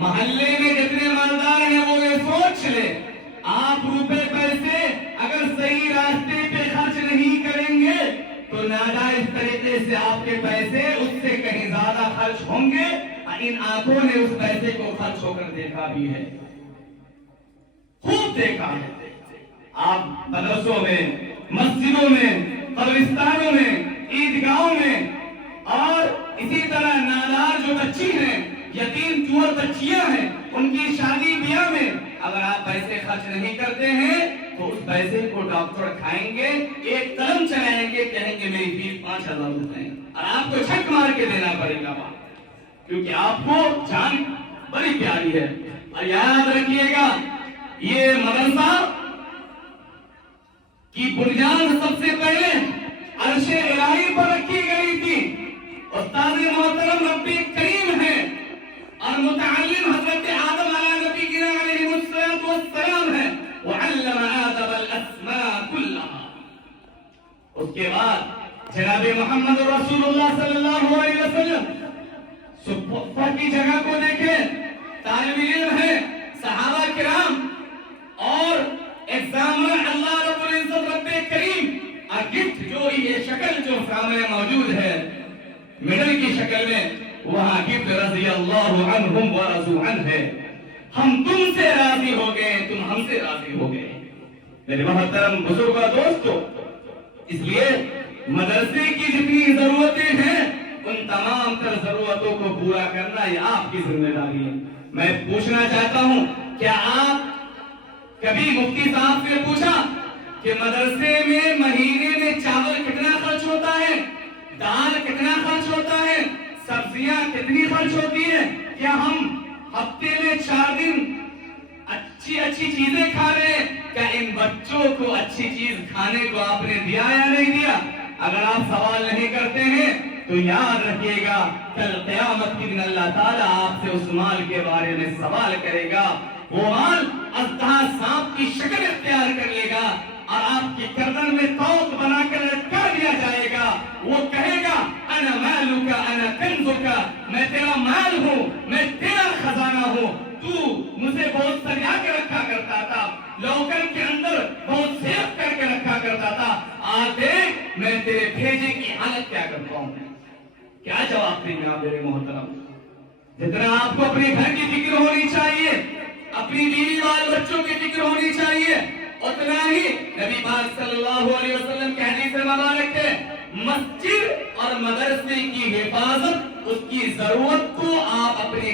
محلے میں جتنے مالدار ہیں وہ یہ سوچ لے آپ روپے پیسے اگر صحیح راستے پہ خرچ نہیں کریں گے تو ناجائز طریقے سے آپ کے پیسے اس سے کہیں زیادہ خرچ ہوں گے. ان آنکھوں نے اس پیسے کو خرچ ہو کر دیکھا بھی ہے, خوب دیکھا ہے. آپ مدرسوں میں, مسجدوں میں, قبرستانوں میں, عیدگاہوں میں اور اسی طرح نادار جو بچی ہیں, یتیم چور بچیاں ہیں, ان کی شادی بیاہ میں اگر آپ پیسے خرچ نہیں کرتے ہیں تو اس پیسے کو ڈاکٹر کھائیں گے, ایک قلم چلائیں گے, کہیں گے میری فیس 5,000 روپے اور آپ کو چھک مار کے دینا پڑے گا, کیونکہ آپ کو جان بڑی پیاری ہے. اور یاد رکھیے گا یہ مدرسہ کی بنیاد سب سے پہلے عرش الہی پر رکھی گئی تھی. استاد محترم رب کریم ہے اور متعلم حضرت آدم علیہ نبی علیہ السلام ہے. وعلم آدم الاسماء كلها. اس کے بعد جناب محمد رسول اللہ صلی اللہ علیہ وسلم صفہ کی جگہ کو دیکھیں, طالب علم ہے, صحابہ کرام اور ایگزامنر اللہ رب العزت رب کریم, اور گفٹ جو یہ شکل جو سامنے موجود ہے مڈل کی شکل میں, وہاں گفٹ رضی اللہ عنہم ورضوا عنہ ہے. ہم تم سے راضی ہو گئے, تم ہم سے راضی ہو گئے. میرے محترم بزرگوں اور دوستو, اس لیے مدرسے کی جتنی ضرورتیں ہیں ان تمام تر ضرورتوں کو پورا کرنا یہ آپ کی ذمہ داری ہے. میں پوچھنا چاہتا ہوں, کیا آپ کبھی مفتی صاحب سے پوچھا کہ مدرسے میں مہینے میں چاول کتنا خرچ ہوتا ہے, دال کتنا خرچ ہوتا ہے, سبزیاں کتنی خرچ ہوتی ہے؟ کیا ہم ہفتے میں 4 دن اچھی چیزیں کھا رہے ہیں؟ کیا ان بچوں کو اچھی چیز کھانے کو آپ نے دیا یا نہیں دیا؟ اگر آپ سوال نہیں کرتے ہیں تو یاد رکھیے گا کل قیامت کے دن اللہ تعالیٰ آپ سے اس مال کے بارے میں سوال کرے گا. وہ مال اژدہا سانپ کی شکل اختیار کر لے گا اور آپ کی گردن میں توق بنا کر لٹکا دیا جائے گا. وہ کہے گا انا مالک انا کنزک, میں تیرا مال ہوں, میں تیرا خزانہ ہوں, تو مجھے بہت سجا کے رکھا کرتا تھا, لوکر کے اندر بہت سیف کر کے رکھا کرتا تھا, آج دیکھ میں تیرے بھیجے کی حالت کیا کرتا ہوں. کیا جواب دیں گے آپ میرے محترم؟ جتنا آپ کو اپنے گھر کی فکر ہونی چاہیے, اپنی بیوی بال بچوں کی فکر ہونی چاہیے, اتنا ہی نبی پاک صلی اللہ علیہ وسلم کے حدیث مبارک ہے مسجد اور مدرسے کی حفاظت, اس کی ضرورت کو آپ اپنے